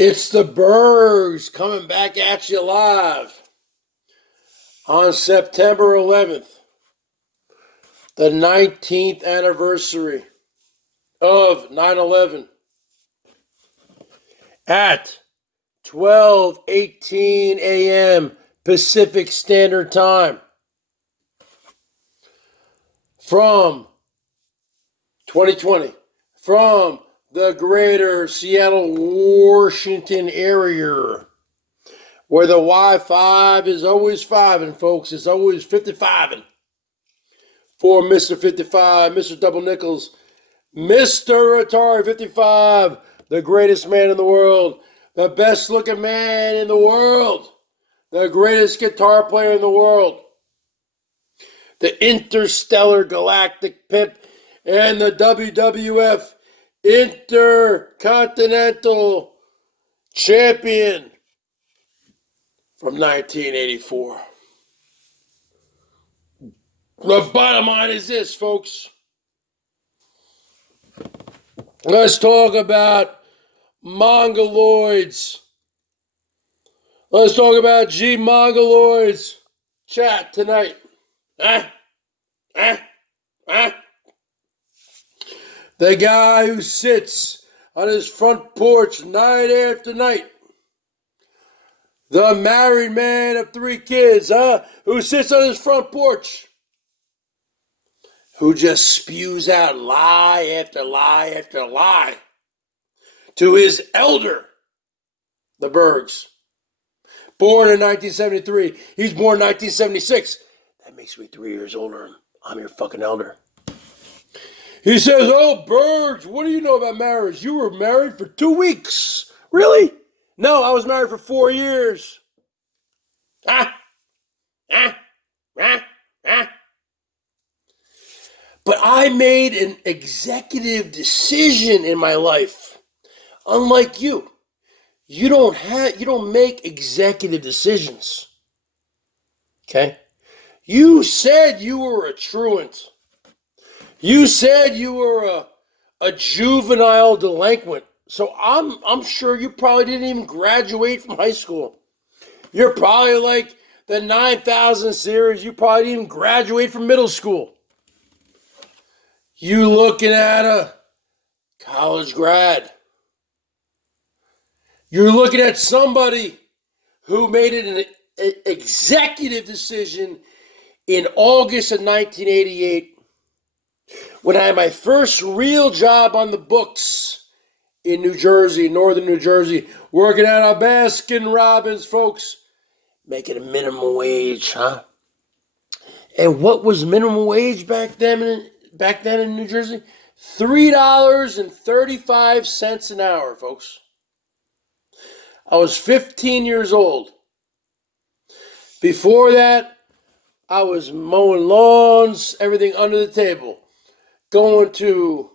It's the Bergs coming back at you live on September 11th, the 19th anniversary of 9/11 at 12:18 a.m. Pacific Standard Time from 2020 from the greater Seattle, Washington area, where the Wi-Fi is always fiving, folks. It's always 55ing for Mr. 55, Mr. Double Nickels, Mr. Atari 55, the greatest man in the world, the best looking man in the world, the greatest guitar player in the world, the interstellar galactic pimp, and the WWF Intercontinental Champion from 1984. The bottom line is this, folks. Let's talk about Mongoloids. Let's talk about G Mongoloids chat tonight. The guy who sits on his front porch night after night. The married man of 3 kids, who sits on his front porch. Who just spews out lie after lie after lie to his elder, the Bergs. Born in 1973. He's born in 1976. That makes me 3 years older. I'm your fucking elder. He says, "Oh, Bergs, what do you know about marriage? You were married for 2 weeks." Really? No, I was married for 4 years. But I made an executive decision in my life. Unlike you. You don't make executive decisions. Okay? You said you were a truant. You said you were a juvenile delinquent. So I'm sure you probably didn't even graduate from high school. You're probably like the 9000 series. You probably didn't even graduate from middle school. You looking at a college grad. You're looking at somebody who made an executive decision in August of 1988 when I had my first real job on the books in New Jersey, northern New Jersey, working at a Baskin Robbins, folks, making a minimum wage, huh? And what was minimum wage back then in New Jersey? $3.35 an hour, folks. I was 15 years old. Before that, I was mowing lawns, everything under the table. Going to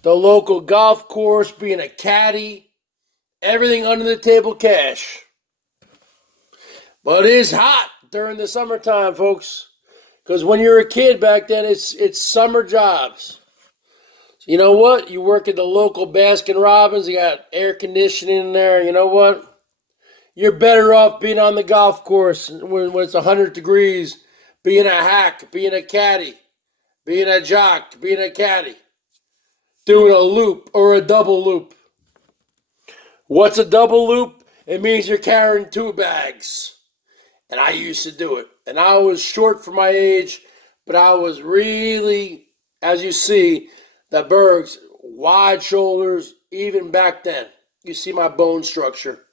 the local golf course, being a caddy, everything under the table cash. But it is hot during the summertime, folks. Because when you're a kid back then, it's summer jobs. So you know what? You work at the local Baskin Robbins, you got air conditioning in there, you know what? You're better off being on the golf course when it's 100 degrees, being a hack, being a caddy, being a jock, being a caddy, doing a loop or a double loop. What's a double loop? It means you're carrying 2 bags. And I used to do it. And I was short for my age, but I was really, as you see, the Bergs, wide shoulders, even back then. You see my bone structure.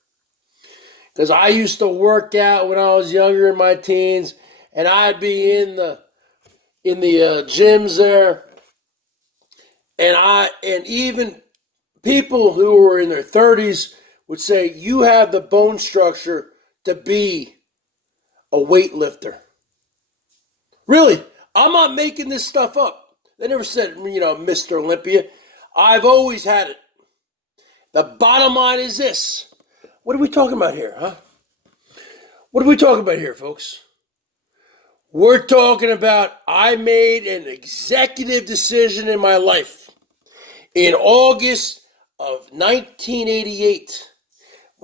Because I used to work out when I was younger in my teens, and I'd be in the gyms there, and even people who were in their 30s would say, "You have the bone structure to be a weightlifter." Really, I'm not making this stuff up. They never said, Mr. Olympia. I've always had it. The bottom line is this. What are we talking about here, huh? What are we talking about here, folks? We're talking about I made an executive decision in my life in August of 1988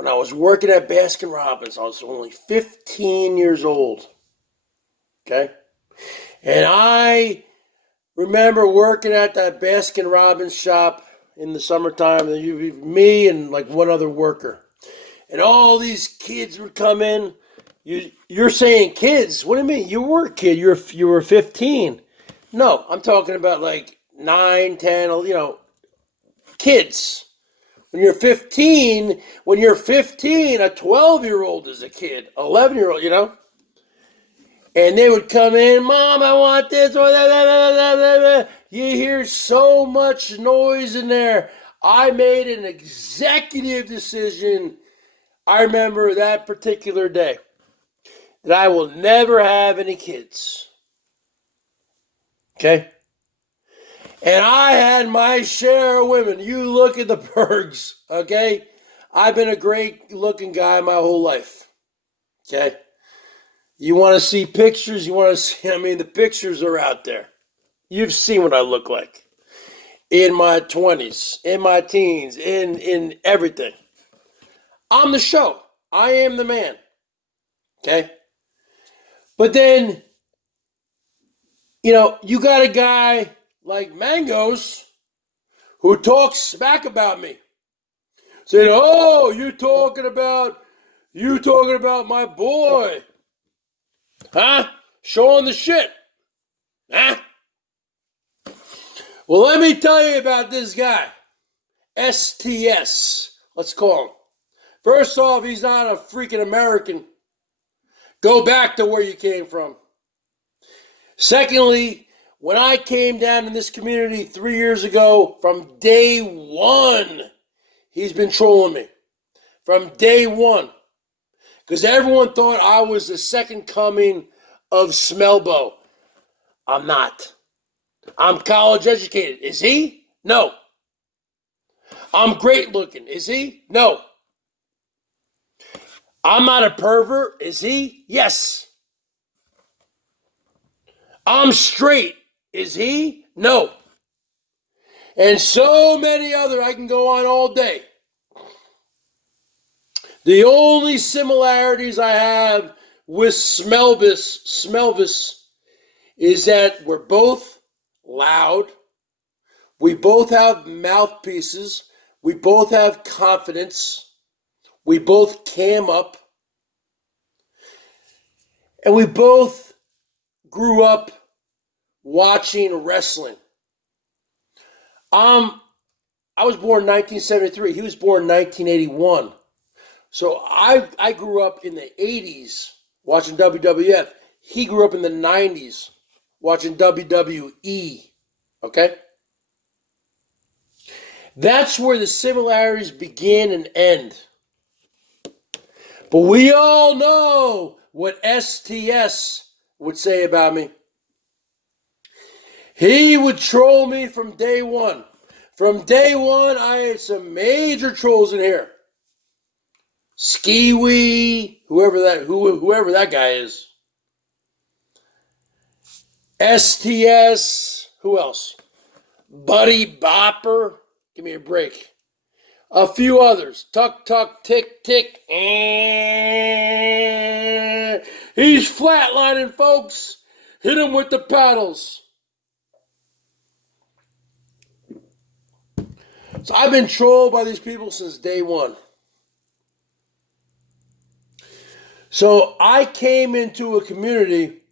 when I was working at Baskin Robbins. I was only 15 years old. Okay? And I remember working at that Baskin Robbins shop in the summertime. Me and like one other worker. And all these kids would come in. You're saying kids? What do you mean? You were a kid. You were 15. No, I'm talking about like 9, 10, kids. When you're 15, a 12-year-old is a kid. 11-year-old, And they would come in, Mom, I want this or that. You hear so much noise in there. I made an executive decision. I remember that particular day that I will never have any kids. Okay? And I had my share of women. You look at the Bergs, okay? I've been a great looking guy my whole life. Okay? You want to see pictures? The pictures are out there. You've seen what I look like. In my 20s, in my teens, in everything. I'm the show. I am the man. Okay? But then, you got a guy like Mangos who talks smack about me. Saying, oh, you talking about my boy. Huh? Showing the shit. Huh? Well, let me tell you about this guy. STS. Let's call him. First off, he's not a freaking American. Go back to where you came from. Secondly, when I came down in this community 3 years ago, from day one, he's been trolling me. From day one. Because everyone thought I was the second coming of Smelbo. I'm not. I'm college educated. Is he? No. I'm great looking. Is he? No. I'm not a pervert. Is he? Yes. I'm straight. Is he? No. And so many other, I can go on all day. The only similarities I have with Smelvis is that we're both loud. We both have mouthpieces. We both have confidence. We both cam up. And we both grew up watching wrestling. I was born in 1973. He was born in 1981. So I grew up in the 80s watching WWF. He grew up in the 90s watching WWE. Okay? That's where the similarities begin and end. But we all know what STS would say about me. He would troll me from day one. From day one, I had some major trolls in here. Skiwee, whoever that guy is. STS, who else? Buddy Bopper, give me a break. A few others. Tuck, tuck, tick, tick. He's flatlining, folks. Hit him with the paddles. So I've been trolled by these people since day one. So I came into a community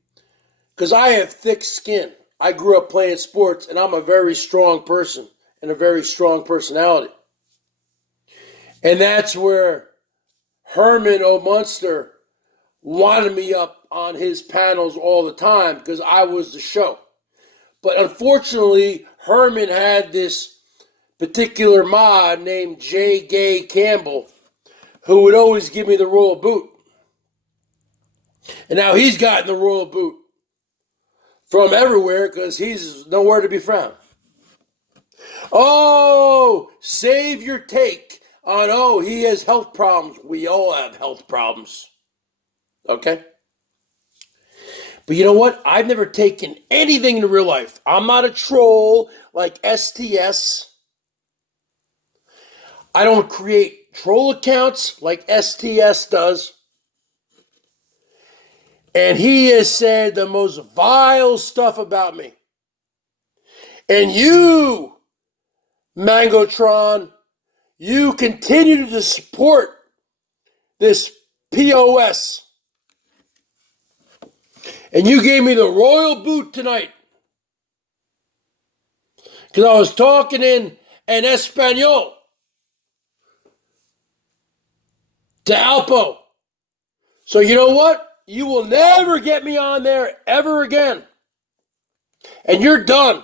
because I have thick skin. I grew up playing sports, and I'm a very strong person and a very strong personality. And that's where Herman O. Munster wanted me up on his panels all the time because I was the show. But unfortunately, Herman had this particular mod named J. Gay Campbell who would always give me the royal boot. And now he's gotten the royal boot from everywhere because he's nowhere to be found. Oh, save your take on, he has health problems. We all have health problems. Okay? But you know what? I've never taken anything into real life. I'm not a troll like STS. I don't create troll accounts like STS does. And he has said the most vile stuff about me. And you, Mangotron, you continue to support this POS. And you gave me the royal boot tonight. Because I was talking in Espanol to Alpo. So you know what? You will never get me on there ever again. And you're done.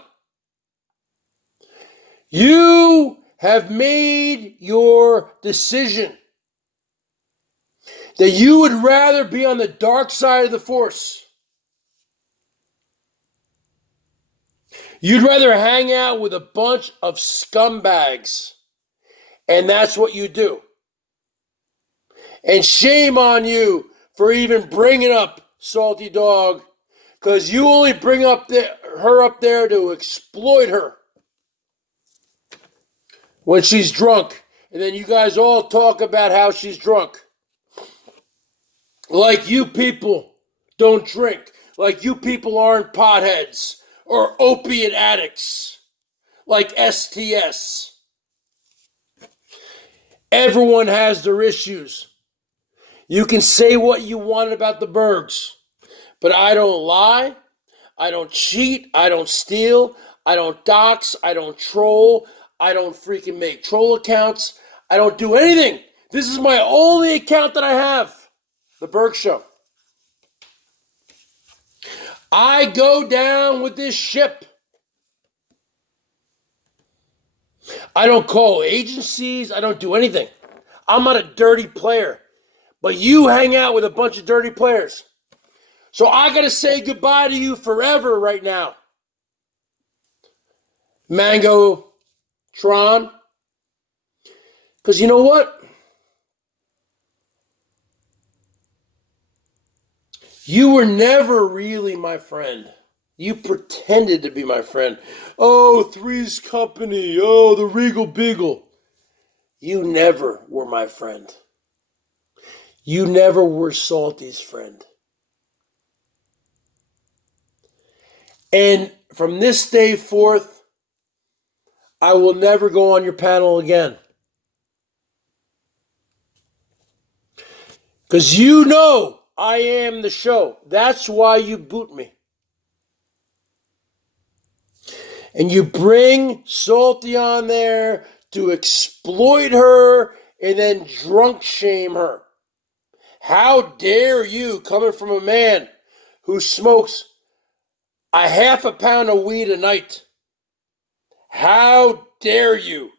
You have made your decision that you would rather be on the dark side of the Force. You'd rather hang out with a bunch of scumbags. And that's what you do. And shame on you for even bringing up Salty Dog, because you only bring up her up there to exploit her when she's drunk. And then you guys all talk about how she's drunk. Like you people don't drink. Like you people aren't potheads or opiate addicts. Like STS. Everyone has their issues. You can say what you want about the Bergs, but I don't lie, I don't cheat, I don't steal, I don't dox, I don't troll, I don't freaking make troll accounts, I don't do anything. This is my only account that I have, the BERGS Show. I go down with this ship. I don't call agencies, I don't do anything. I'm not a dirty player. But you hang out with a bunch of dirty players. So I got to say goodbye to you forever right now. Mangotron. Because you know what? You were never really my friend. You pretended to be my friend. Oh, Three's Company. Oh, the Regal Beagle. You never were my friend. You never were Salty's friend. And from this day forth, I will never go on your panel again. Because you know I am the show. That's why you boot me. And you bring Salty on there to exploit her and then drunk shame her. How dare you, coming from a man who smokes a half a pound of weed a night? How dare you?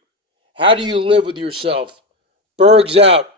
How do you live with yourself? BERGS out.